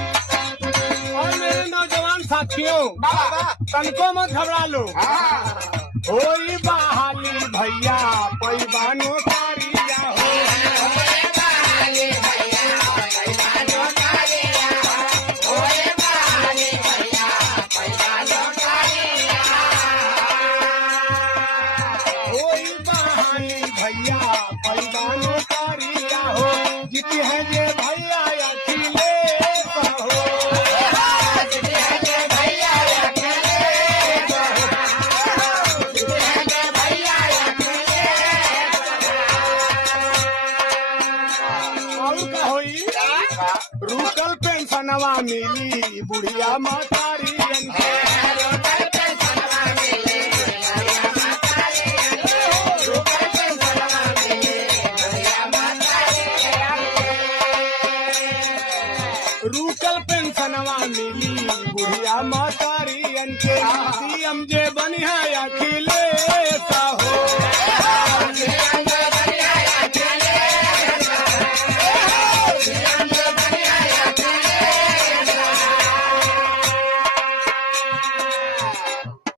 और मेरे नौजवान साथियों, तनको मत घबरा लो। होई बहाली भैया पैबानो कारिया हो। होई बहाली भैया पैबानो कारिया हो। जीती है ये भैया अखिलेश हो। और का होई रुकल पेंशनवा मिली बुढ़िया मातारी रुकल पेंशनवा मिली बुढ़िया मातारी के सीएम जे बनिया अखिल